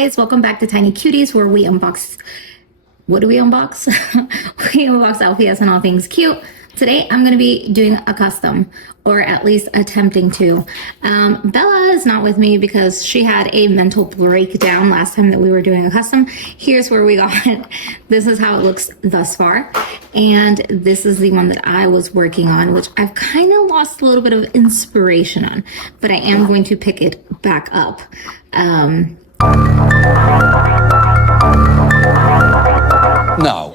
guys, welcome back to Tiny Cuties, where we unbox, what do we unbox? We unbox LPS and all things cute. Today I'm going to be doing a custom, or at least attempting to. Bella is not with me because she had a mental breakdown last time that we were doing a custom. Here's where we got it. This is how it looks thus far, and this is the one that I was working on, which I've kind of lost a little bit of inspiration on, but I am going to pick it back up. No.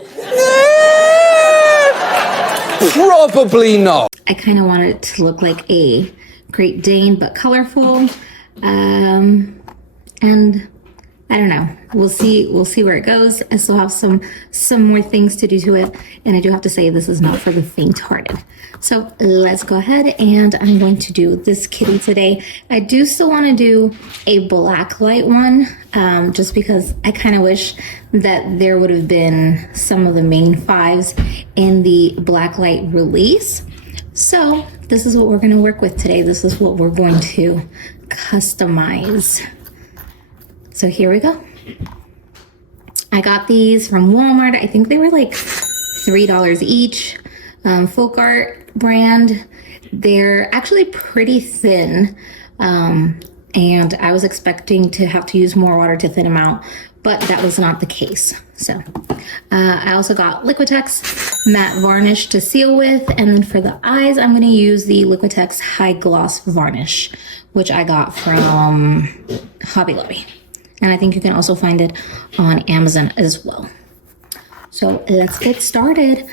Probably not. I kind of wanted it to look like a Great Dane, but colorful. And I don't know. We'll see where it goes. I still have some more things to do to it, and I do have to say this is not for the faint-hearted. So let's go ahead, and I'm going to do this kitty today. I do still want to do a black light one, just because I kind of wish that there would have been some of the main fives in the black light release. So this is what we're going to work with today. This is what we're going to customize. So here we go. I got these from Walmart. I think they were like $3 each. Folk Art brand. They're actually pretty thin. And I was expecting to have to use more water to thin them out, but that was not the case. So I also got Liquitex matte varnish to seal with. And then for the eyes, I'm going to use the Liquitex high gloss varnish, which I got from Hobby Lobby. And I think you can also find it on Amazon as well. So let's get started.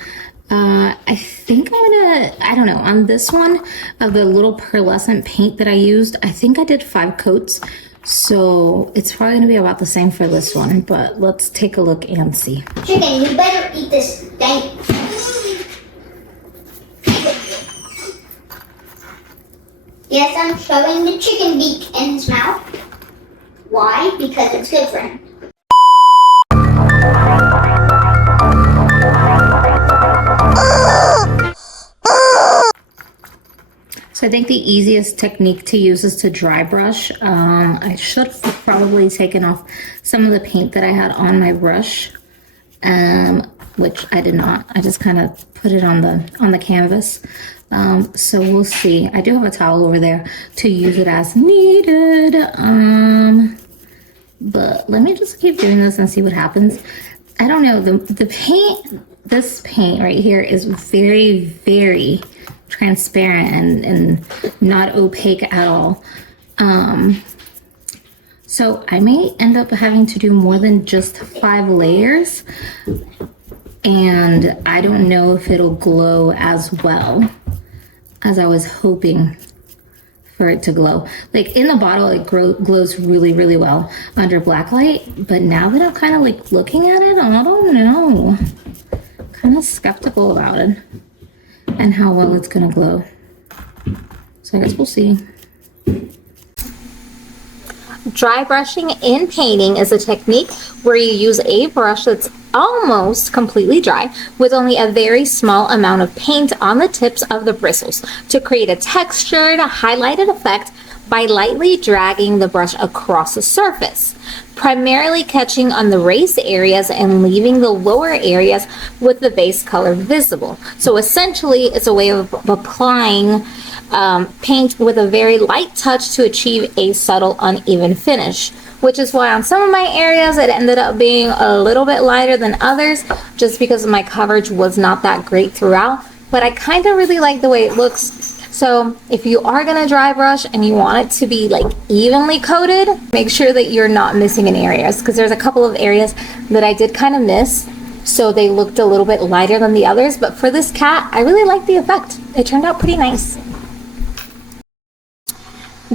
I think I'm gonna, I don't know, on this one, of the little pearlescent paint that I used, I think I did 5 coats. So it's probably gonna be about the same for this one, but let's take a look and see. Chicken, you better eat this dang. Yes, I'm showing the chicken beak in his mouth. Why? Because it's good for him. So I think the easiest technique to use is to dry brush. I should have probably taken off some of the paint that I had on my brush, which I did not. I just kind of put it on the canvas. So we'll see. I do have a towel over there to use it as needed. But let me just keep doing this and see what happens. I don't know, the paint, this paint right here is very, very transparent and not opaque at all. So I may end up having to do more than just 5 layers, and I don't know if it'll glow as well as I was hoping for it to glow. Like in the bottle, it glows really, really well under black light, but now that I'm kind of like looking at it, I don't know. Kind of skeptical about it and how well it's gonna glow. So I guess we'll see. Dry brushing in painting is a technique where you use a brush that's almost completely dry with only a very small amount of paint on the tips of the bristles to create a textured, highlighted effect by lightly dragging the brush across the surface, primarily catching on the raised areas and leaving the lower areas with the base color visible. So essentially, it's a way of applying paint with a very light touch to achieve a subtle uneven finish, which is why on some of my areas it ended up being a little bit lighter than others, just because my coverage was not that great throughout. But I kind of really like the way it looks. So if you are gonna dry brush and you want it to be like evenly coated, make sure that you're not missing in areas, because there's a couple of areas that I did kind of miss, so they looked a little bit lighter than the others. But for this cat, I really like the effect. It turned out pretty nice.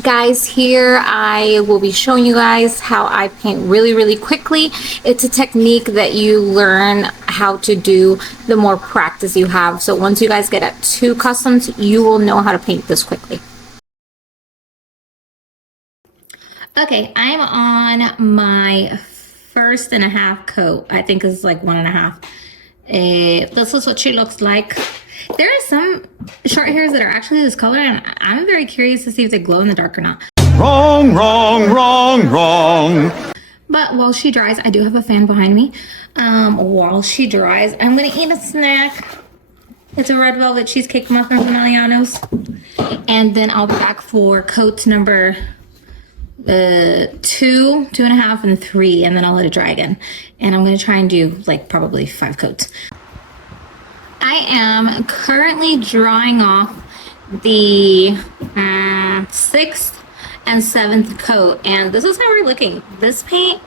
Guys, here I will be showing you guys how I paint really, really quickly. It's a technique that you learn how to do the more practice you have. So once you guys get at 2 customs, you will know how to paint this quickly. Okay, I'm on my 1.5 coat. I think it's like 1.5. This is what she looks like. There are some short hairs that are actually this color, and I'm very curious to see if they glow in the dark or not. Wrong, wrong, wrong, wrong. But while she dries, I do have a fan behind me. While she dries, I'm gonna eat a snack. It's a red velvet cheesecake muffin from Aliano's. And then I'll be back for coat number 2, 2.5, and 3, and then I'll let it dry again. And I'm gonna try and do like probably 5 coats. I am currently drying off the 6th and 7th coat, and this is how we're looking. This paint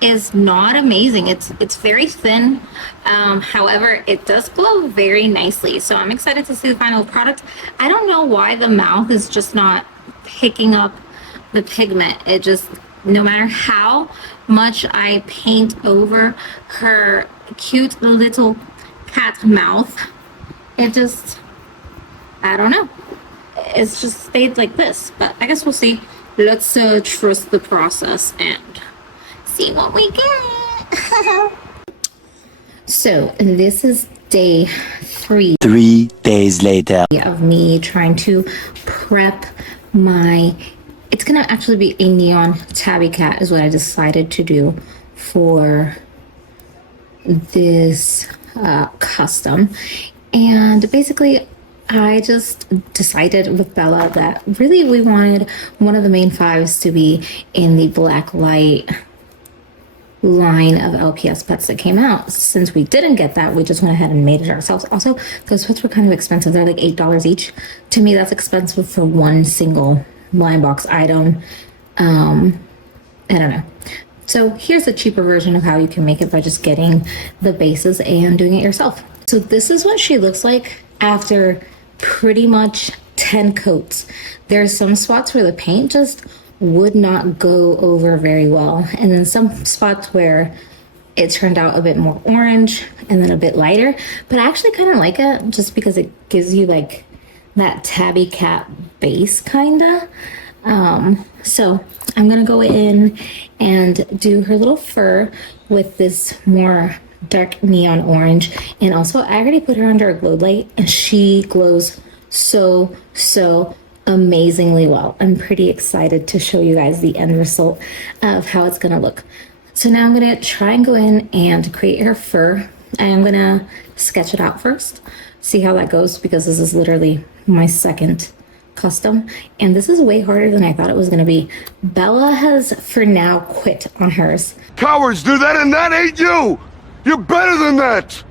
is not amazing. It's very thin. However, it does glow very nicely. So I'm excited to see the final product. I don't know why the mouth is just not picking up the pigment. It just, no matter how much I paint over her cute little cat mouth, it just, I don't know. It's just stayed like this, but I guess we'll see. Let's trust the process and see what we get. So this is day 3. 3 days later. Of me trying to prep my, it's gonna actually be a neon tabby cat is what I decided to do for this custom. And basically I just decided with Bella that really we wanted one of the main 5s to be in the Blacklight line of LPS pets that came out. Since we didn't get that, we just went ahead and made it ourselves. Also, those pets were kind of expensive. They're like $8 each. To me, that's expensive for one single line box item. I don't know. So here's a cheaper version of how you can make it by just getting the bases and doing it yourself. So this is what she looks like after pretty much 10 coats. There's some spots where the paint just would not go over very well, and then some spots where it turned out a bit more orange and then a bit lighter, but I actually kind of like it just because it gives you like that tabby cat base kinda. So I'm gonna go in and do her little fur with this more dark neon orange, and also I already put her under a glow light and she glows so amazingly well. I'm pretty excited to show you guys the end result of how it's gonna look. So now I'm gonna try and go in and create her fur. I am gonna sketch it out first, see how that goes, because this is literally my 2nd custom, and this is way harder than I thought it was gonna be. Bella has for now quit on hers. Cowards do that, and that ain't you! You're better than that!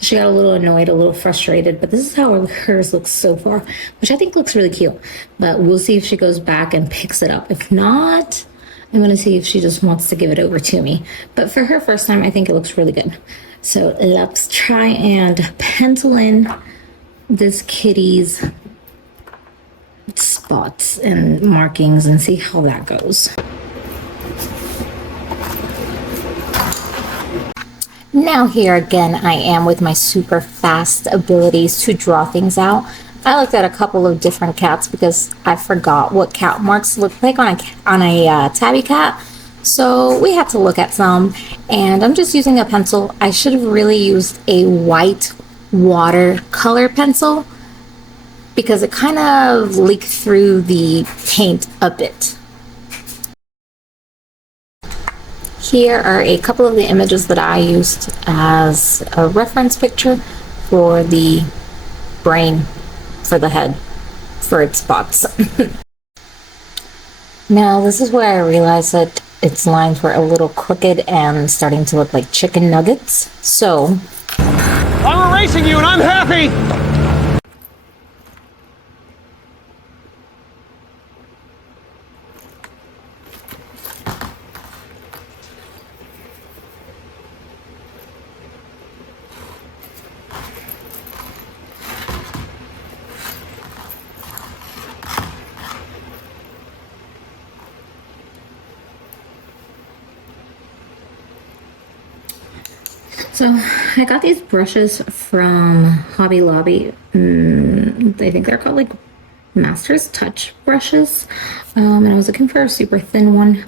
She got a little annoyed, a little frustrated, but this is how hers looks so far, which I think looks really cute. But we'll see if she goes back and picks it up. If not, I'm gonna see if she just wants to give it over to me. But for her first time, I think it looks really good. So let's try and pencil in this kitty's spots and markings and see how that goes. Now here again I am with my super fast abilities to draw things out. I looked at a couple of different cats because I forgot what cat marks look like on a tabby cat. So we had to look at some, and I'm just using a pencil. I should have really used a white watercolor pencil because it kind of leaked through the paint a bit. Here are a couple of the images that I used as a reference picture for the brain, for the head, for its spots. Now this is where I realized that its lines were a little crooked and starting to look like chicken nuggets. So I'm erasing you and I'm happy! So I got these brushes from Hobby Lobby. I think they're called like Master's Touch brushes. And I was looking for a super thin one.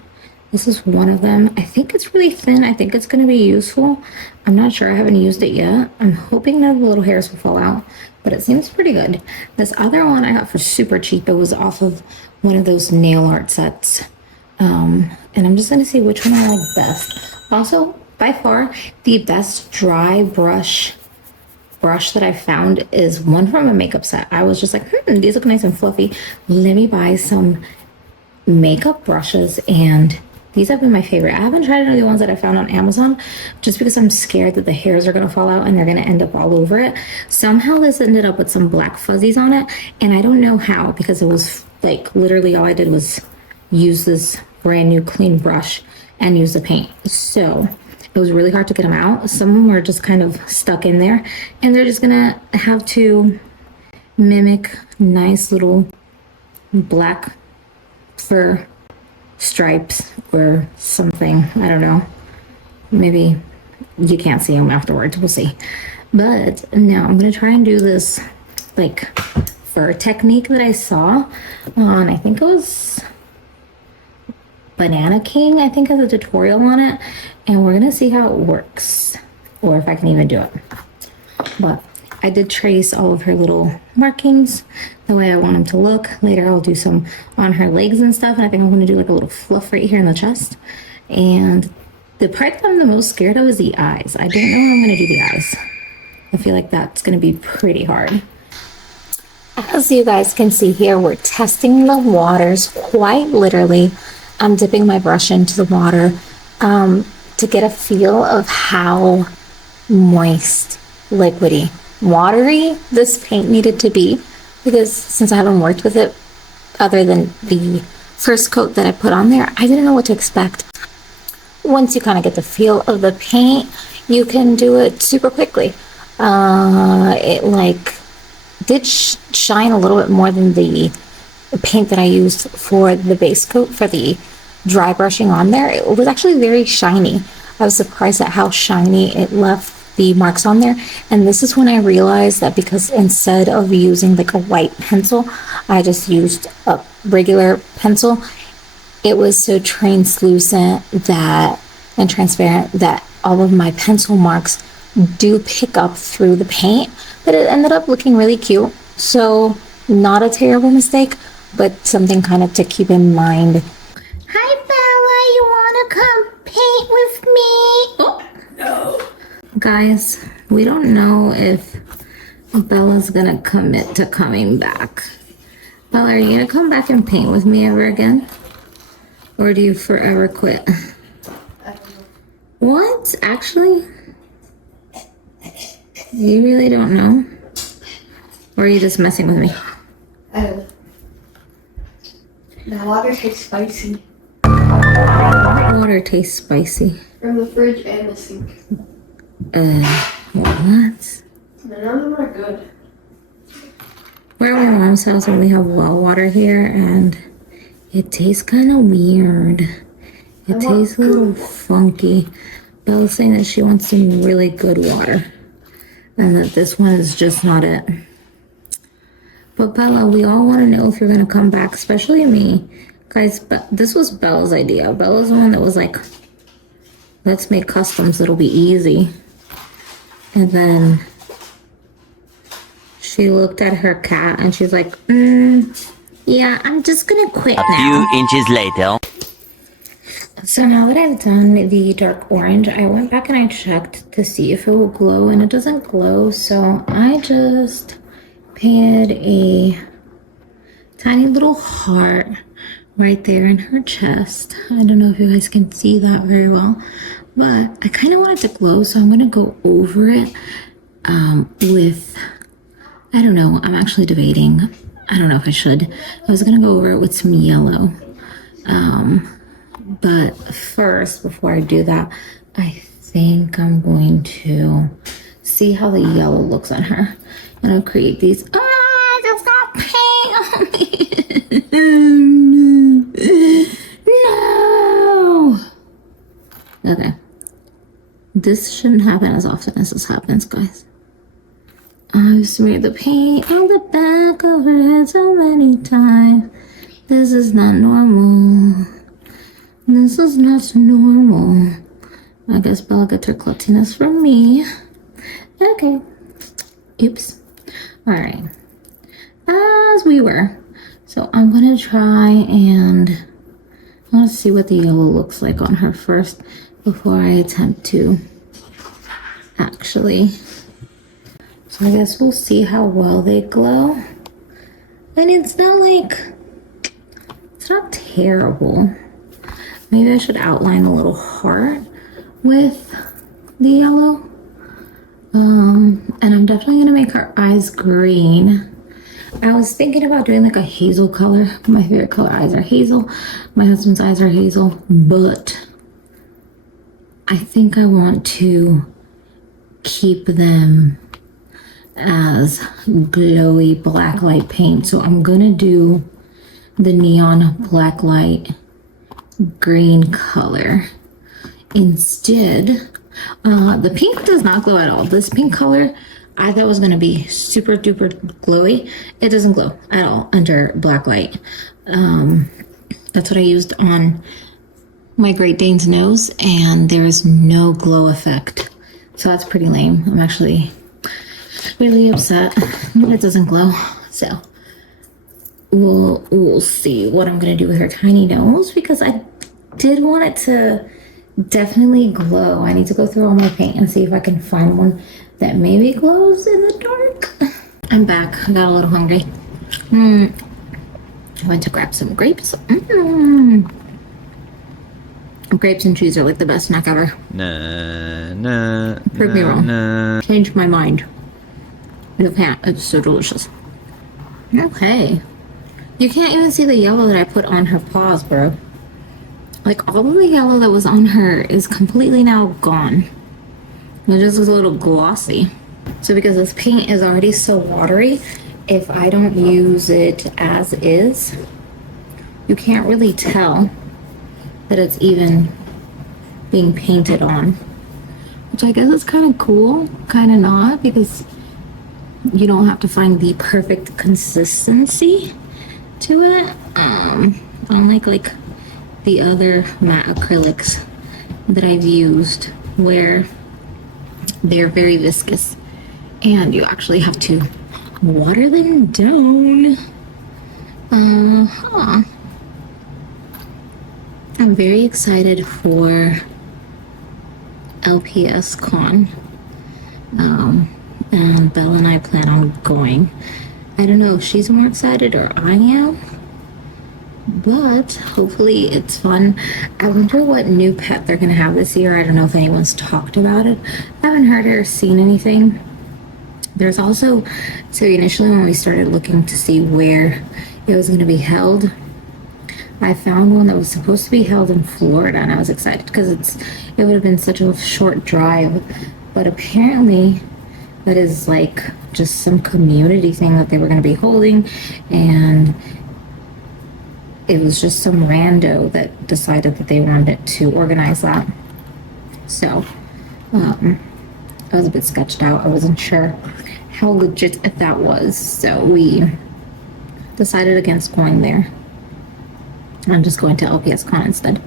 This is one of them. I think it's really thin. I think it's going to be useful. I'm not sure. I haven't used it yet. I'm hoping none of the little hairs will fall out, but it seems pretty good. This other one I got for super cheap. It was off of one of those nail art sets. And I'm just gonna see which one I like best. Also, by far, the best dry brush that I found is one from a makeup set. I was just like, these look nice and fluffy. Let me buy some makeup brushes, and these have been my favorite. I haven't tried any of the ones that I found on Amazon just because I'm scared that the hairs are gonna fall out and they're gonna end up all over it. Somehow this ended up with some black fuzzies on it, and I don't know how, because it was like literally all I did was use this brand new clean brush and use the paint. So it was really hard to get them out. Some of them were just kind of stuck in there, and they're just gonna have to mimic nice little black fur stripes or something. I don't know. Maybe you can't see them afterwards. We'll see. But now I'm gonna try and do this like fur technique that I saw on, I think it was Banana King, I think, has a tutorial on it, and we're gonna see how it works, or if I can even do it. But I did trace all of her little markings the way I want them to look. Later I'll do some on her legs and stuff, and I think I'm gonna do like a little fluff right here in the chest. And the part that I'm the most scared of is the eyes. I don't know how I'm gonna do the eyes. I feel like that's gonna be pretty hard. As you guys can see here, we're testing the waters quite literally. I'm dipping my brush into the water to get a feel of how moist, liquidy, watery this paint needed to be, because since I haven't worked with it other than the first coat that I put on there, I didn't know what to expect. Once you kind of get the feel of the paint, you can do it super quickly. It like did shine a little bit more than the paint that I used for the base coat for the dry brushing on there. It was actually very shiny. I was surprised at how shiny it left the marks on there. And this is when I realized that, because instead of using like a white pencil, I just used a regular pencil. It was so translucent that and transparent that all of my pencil marks do pick up through the paint, but it ended up looking really cute. So not a terrible mistake, but something kind of to keep in mind. Hi Bella, you wanna come paint with me? Oh no. Guys, we don't know if Bella's gonna commit to coming back. Bella, are you gonna come back and paint with me ever again? Or do you forever quit? What? Actually? You really don't know? Or are you just messing with me? The water tastes spicy. Water tastes spicy. From the fridge and the sink. What? None of them are good. We're at my mom's house and we have well water here, and it tastes kind of weird. It tastes a little funky. Bella's saying that she wants some really good water, and that this one is just not it. But Bella, we all want to know if you're going to come back, especially me. Guys, but this was Bella's idea. Bella's the one that was like, let's make customs, it'll be easy. And then she looked at her cat and she's like, yeah, I'm just going to quit now. A few inches later. So now that I've done the dark orange, I went back and I checked to see if it will glow, and it doesn't glow. So I just painted a tiny little heart right there in her chest. I don't know if you guys can see that very well, but I kind of want it to glow, so I'm going to go over it with, I don't know, I'm actually debating. I don't know if I should. I was going to go over it with some yellow. But first, before I do that, I think I'm going to see how the yellow looks on her. And I'll create these. Oh, I just got paint on me. No. Okay. This shouldn't happen as often as this happens, guys. I've smeared the paint on the back of her head so many times. This is not normal. This is not normal. I guess Bella gets her clutziness from me. Okay. Oops. Alright. As we were. So I'm going to try and Let's see what the yellow looks like on her first before I attempt to actually. So I guess we'll see how well they glow. And it's not terrible. Maybe I should outline a little heart with the yellow. And I'm definitely gonna make her eyes green. I was thinking about doing like a hazel color. My favorite color eyes are hazel. My husband's eyes are hazel, but I think I want to keep them as glowy black light paint. So I'm gonna do the neon black light green color instead. The pink does not glow at all. This pink color I thought was going to be super duper glowy. It doesn't glow at all under black light. That's what I used on my Great Dane's nose, and there is no glow effect. So that's pretty lame. I'm actually really upset that it doesn't glow. So we'll see what I'm going to do with her tiny nose, because I did want it to definitely glow. I need to go through all my paint and see if I can find one that maybe glows in the dark. I'm back. I got a little hungry. I went to grab some grapes. Grapes and cheese are like the best snack ever. Prove me wrong. Changed my mind. You can't. It's so delicious. Okay. You can't even see the yellow that I put on her paws, bro. Like, all of the yellow that was on her is completely now gone. It just looks a little glossy. So because this paint is already so watery, if I don't use it as is, you can't really tell that it's even being painted on. Which I guess is kind of cool, kind of not, because you don't have to find the perfect consistency to it. Unlike like the other matte acrylics that I've used, where they're very viscous and you actually have to water them down. I'm very excited for LPS Con, and Bella and I plan on going. I don't know if she's more excited or I am, but hopefully it's fun. I wonder what new pet they're gonna have this year. I don't know if anyone's talked about it. I haven't heard or seen anything. There's also, so initially when we started looking to see where it was gonna be held, I found one that was supposed to be held in Florida, and I was excited because it would have been such a short drive. But apparently that is like just some community thing that they were gonna be holding, and it was just some rando that decided that they wanted to organize that. So I was a bit sketched out. I wasn't sure how legit that was, so we decided against going there. I'm just going to LPS Con instead.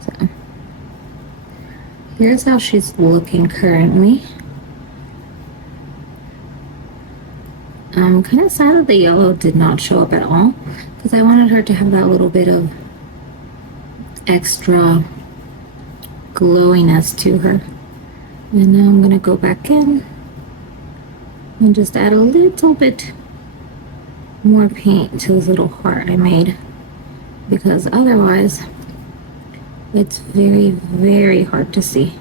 So here's how she's looking currently. I'm kind of sad that the yellow did not show up at all, because I wanted her to have that little bit of extra glowiness to her. And now I'm gonna go back in and just add a little bit more paint to this little heart I made, because otherwise it's very, very hard to see.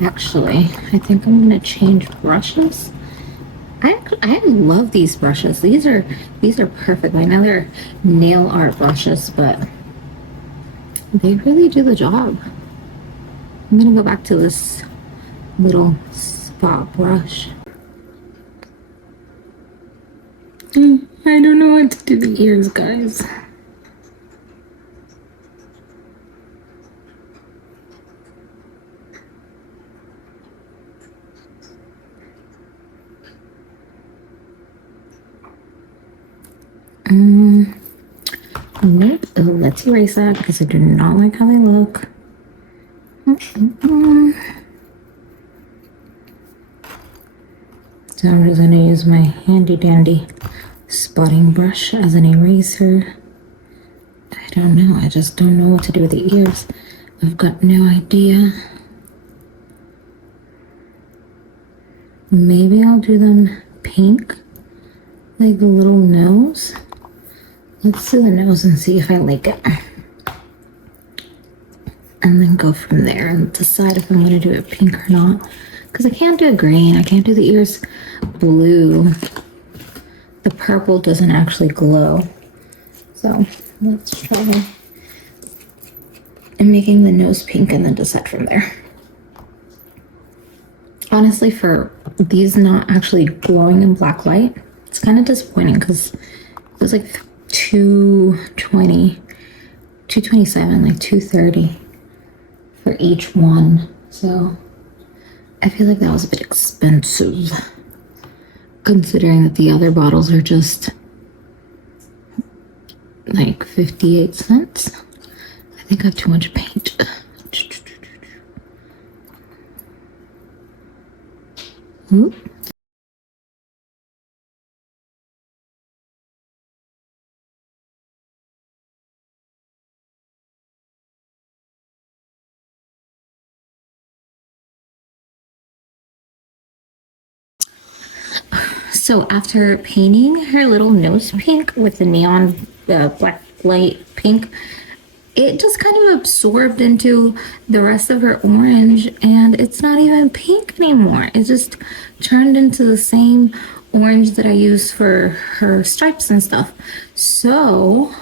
Actually, I think I'm gonna change brushes. I love these brushes. These are perfect. I know they're nail art brushes, but they really do the job. I'm gonna go back to this little spot brush. I don't know what to do the ears, guys. Nope. Oh, let's erase that because I do not like how they look. So I'm just gonna use my handy dandy spotting brush as an eraser. I don't know, I just don't know what to do with the ears. I've got no idea. Maybe I'll do them pink, like the little nose. Let's do the nose and see if I like it. And then go from there and decide if I'm gonna do it pink or not. Because I can't do it green, I can't do the ears blue. The purple doesn't actually glow. So let's try and making the nose pink and then decide from there. Honestly, for these not actually glowing in black light, it's kind of disappointing because it was like 220, 227, like 230 for each one. So I feel like that was a bit expensive considering that the other bottles are just like 58 cents. I think I have too much paint. Ooh. So after painting her little nose pink with the neon black light pink, it just kind of absorbed into the rest of her orange and it's not even pink anymore. It just turned into the same orange that I use for her stripes and stuff. So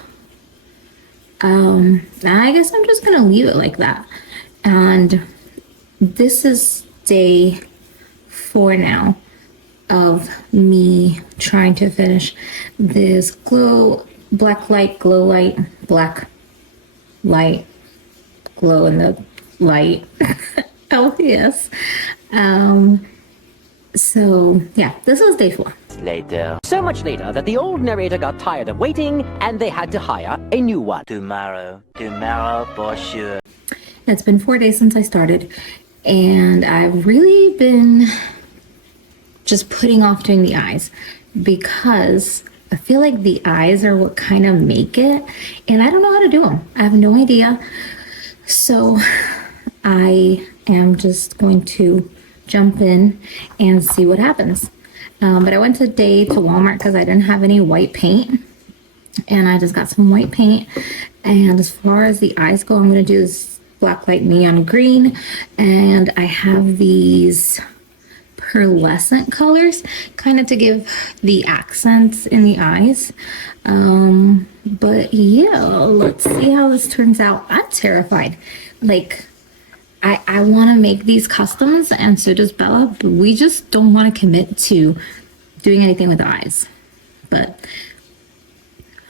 I guess I'm just gonna leave it like that. And this is day 4 now of me trying to finish this black light, glow light, black light, glow in the light, LPS. So yeah, this was day 4. Later. So much later that the old narrator got tired of waiting and they had to hire a new one. Tomorrow for sure. It's been 4 days since I started and I've really been just putting off doing the eyes because I feel like the eyes are what kind of make it and I don't know how to do them. I have no idea. So I am just going to jump in and see what happens. But I went today to Walmart because I didn't have any white paint and I just got some white paint. And as far as the eyes go, I'm going to do this black light neon green and I have these pearlescent colors kind of to give the accents in the eyes. But yeah, let's see how this turns out. I'm terrified. Like I want to make these customs and so does Bella, but we just don't want to commit to doing anything with the eyes. But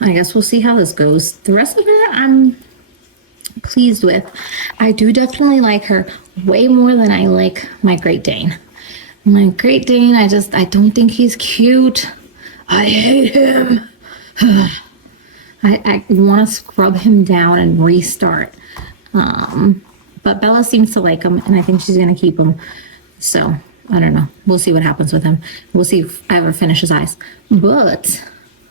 I guess we'll see how this goes. The rest of her I'm pleased with. I do definitely like her way more than I like my Great Dane. My Great Dane, I don't think he's cute. I hate him. I want to scrub him down and restart. But Bella seems to like him, and I think she's going to keep him. So, I don't know. We'll see what happens with him. We'll see if I ever finish his eyes. But,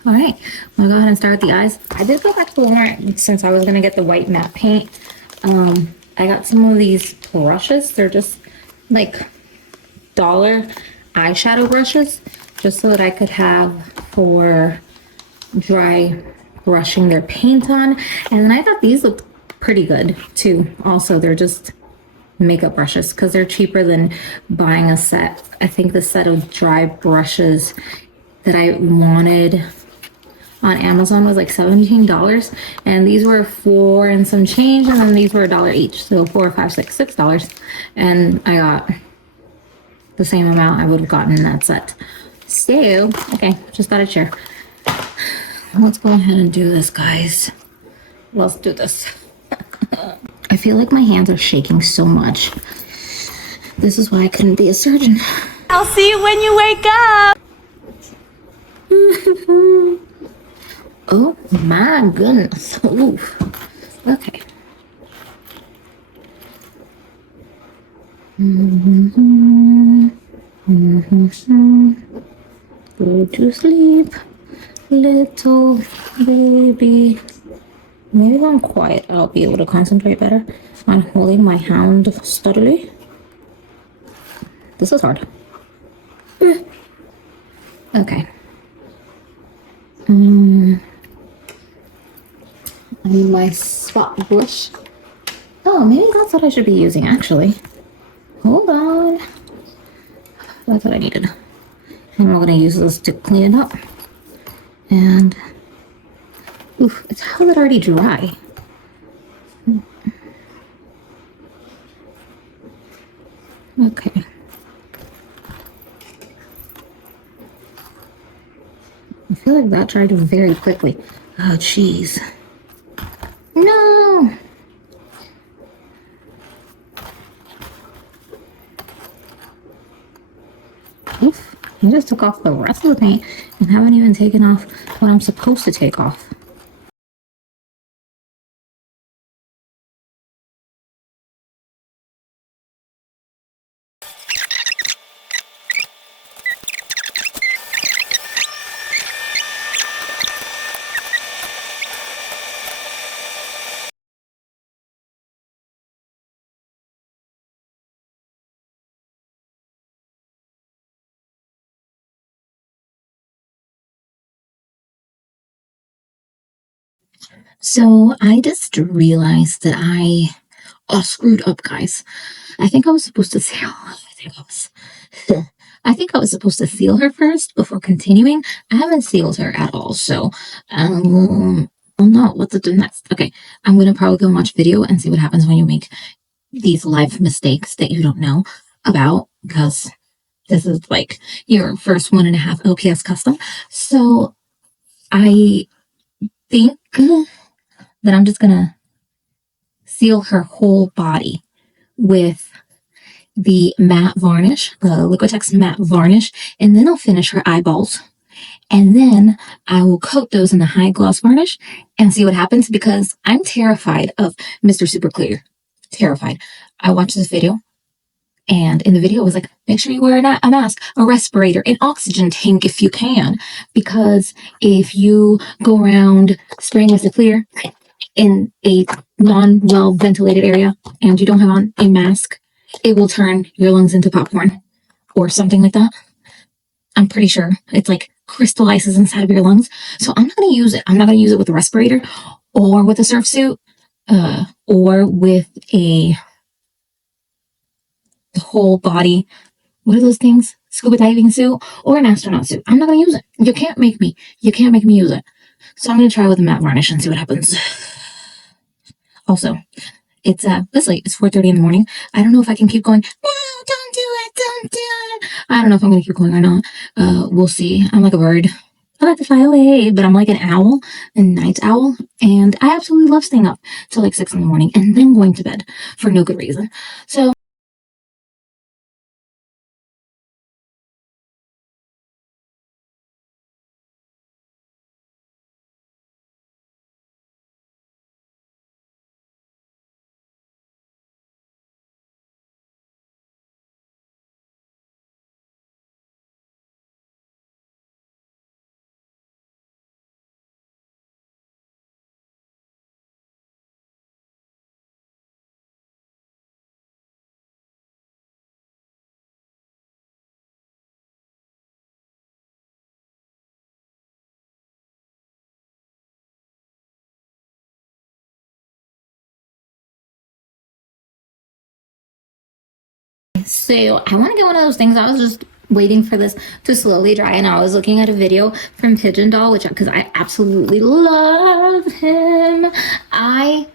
all right. I'm going to go ahead and start with the eyes. I did go back to Walmart since I was going to get the white matte paint. I got some of these brushes. They're just like dollar eyeshadow brushes just so that I could have for dry brushing their paint on. And then I thought these looked pretty good too. Also, they're just makeup brushes because they're cheaper than buying a set. I think the set of dry brushes that I wanted on Amazon was like $17 and these were $4 and some change and then these were $1 each, so $4, $5, $6, $6 and I got the same amount I would have gotten in that set. So okay, just thought I'd share. Let's go ahead and do this, guys. Let's do this. I feel like my hands are shaking so much. This is why I couldn't be a surgeon. I'll see you when you wake up. Oh my goodness. Oof. Okay. Go to sleep, little baby. Maybe if I'm quiet, I'll be able to concentrate better on holding my hand steadily. This is hard. Okay. I need my spot brush. Oh, maybe that's what I should be using, actually. Hold on. That's what I needed. And I'm gonna use this to clean it up. And, oof, how is it already dry? Okay. I feel like that dried very quickly. Oh, jeez. No! Oof, I just took off the rest of the paint and haven't even taken off what I'm supposed to take off. So I just realized that I screwed up, guys. I think I was supposed to seal. I think I was supposed to seal her first before continuing. I haven't sealed her at all, so well, no, what to do next? Okay, I'm gonna probably go watch video and see what happens when you make these life mistakes that you don't know about, because this is like your first 1.5 LPS custom. So I think that I'm just gonna seal her whole body with the matte varnish, the Liquitex matte varnish, and then I'll finish her eyeballs. And then I will coat those in the high gloss varnish and see what happens, because I'm terrified of Mr. Super Clear. Terrified. I watched this video, and in the video it was like, make sure you wear a mask, a respirator, an oxygen tank if you can, because if you go around spraying Mr. Clear in a non-well ventilated area and you don't have on a mask, it will turn your lungs into popcorn or something like that. I'm pretty sure it's like crystallizes inside of your lungs. So I'm not going to use it. I'm not going to use it with a respirator or with a surf suit or with a whole body. What are those things? Scuba diving suit or an astronaut suit. I'm not going to use it. You can't make me. You can't make me use it. So I'm going to try with a matte varnish and see what happens. Also, it's late. It's 4:30 in the morning. I don't know if I can keep going. No, don't do it. Don't do it. I don't know if I'm going to keep going or not. We'll see. I'm like a bird. I like to fly away, but I'm like an owl, a night owl, and I absolutely love staying up till like 6 in the morning and then going to bed for no good reason. So I want to get one of those things. I was just waiting for this to slowly dry, and I was looking at a video from Pigeon Doll, which, because I absolutely love him. I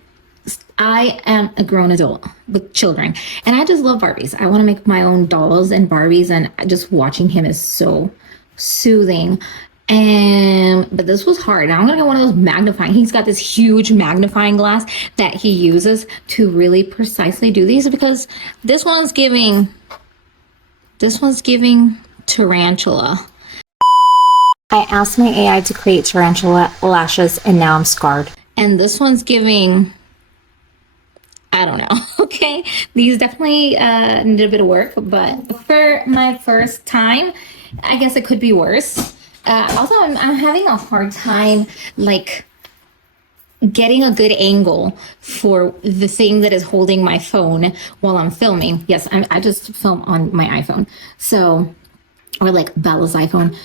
am a grown adult with children, and I just love Barbies. I want to make my own dolls and Barbies, and just watching him is so soothing. But this was hard. Now I'm gonna get one of those magnifying. He's got this huge magnifying glass that he uses to really precisely do these, because this one's giving tarantula. I asked my AI to create tarantula lashes, and now I'm scarred. And this one's giving, I don't know. Okay, these definitely need a bit of work, but for my first time, I guess it could be worse. Also, I'm having a hard time, like, getting a good angle for the thing that is holding my phone while I'm filming. Yes, I just film on my iPhone. So, or like Bella's iPhone.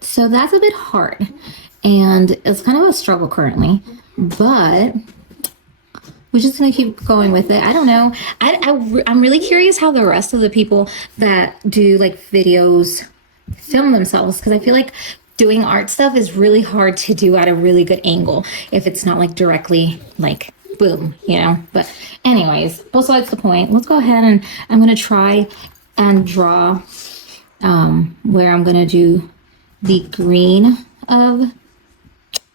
So that's a bit hard. And it's kind of a struggle currently. But we're just going to keep going with it. I don't know. I'm really curious how the rest of the people that do like videos film themselves, because I feel like doing art stuff is really hard to do at a really good angle if it's not like directly like boom, you know. But anyways, besides the point, let's go ahead and I'm going to try and draw where I'm going to do the green of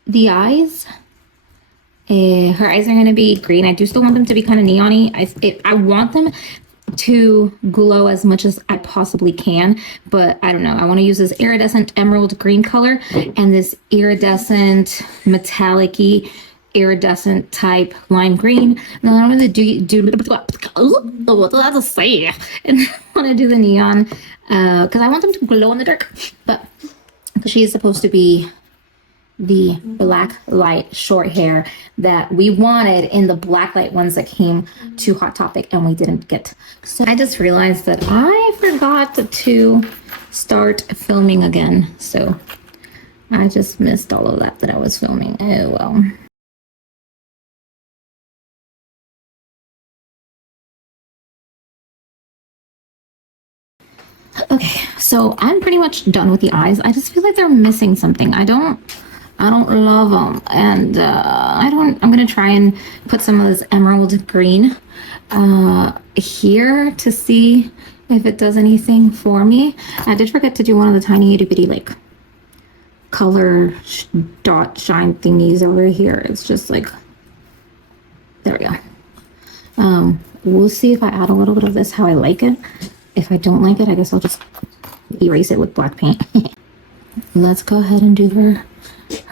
the eyes. Her eyes are going to be green. I do still want them to be kind of neon-y. I want them to glow as much as I possibly can, but I don't know. I want to use this iridescent emerald green color and this iridescent metallic-y iridescent type lime green. And then I'm going to do what did I just say? And I want to do the neon because I want them to glow in the dark. But she's supposed to be the black light short hair that we wanted in the black light ones that came to Hot Topic and we didn't get. So I just realized that I forgot to start filming again. So I just missed all of that I was filming. Oh well. Okay, so I'm pretty much done with the eyes. I just feel like they're missing something. I don't love them, and I'm gonna try and put some of this emerald green here to see if it does anything for me. I did forget to do one of the tiny itty bitty like color dot shine thingies over here. It's just like, there we go. We'll see if I add a little bit of this how I like it. If I don't like it, I guess I'll just erase it with black paint. Let's go ahead and do her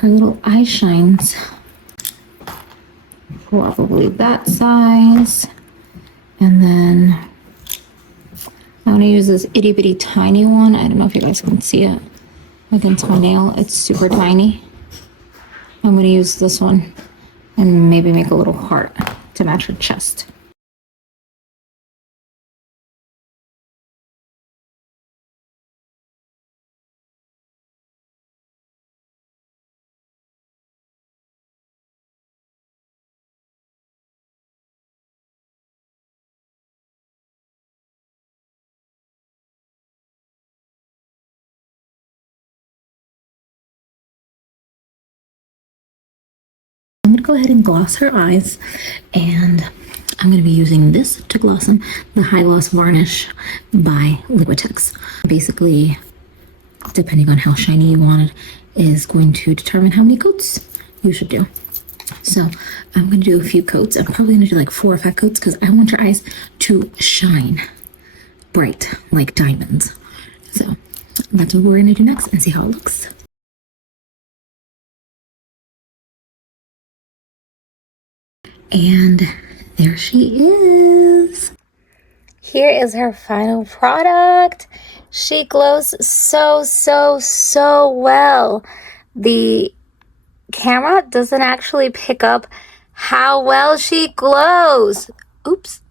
little eye shines. Probably that size. And then I'm going to use this itty bitty tiny one. I don't know if you guys can see it against my nail. It's super tiny. I'm going to use this one and maybe make a little heart to match her chest. I'm going to go ahead and gloss her eyes, and I'm going to be using this to gloss them, the High Gloss Varnish by Liquitex. Basically, depending on how shiny you want it, is going to determine how many coats you should do. So I'm going to do a few coats. I'm probably going to do like 4 or 5 coats because I want your eyes to shine bright like diamonds. So that's what we're going to do next and see how it looks. And there she is. Here is her final product. She glows so well. The camera doesn't actually pick up how well she glows. Oops.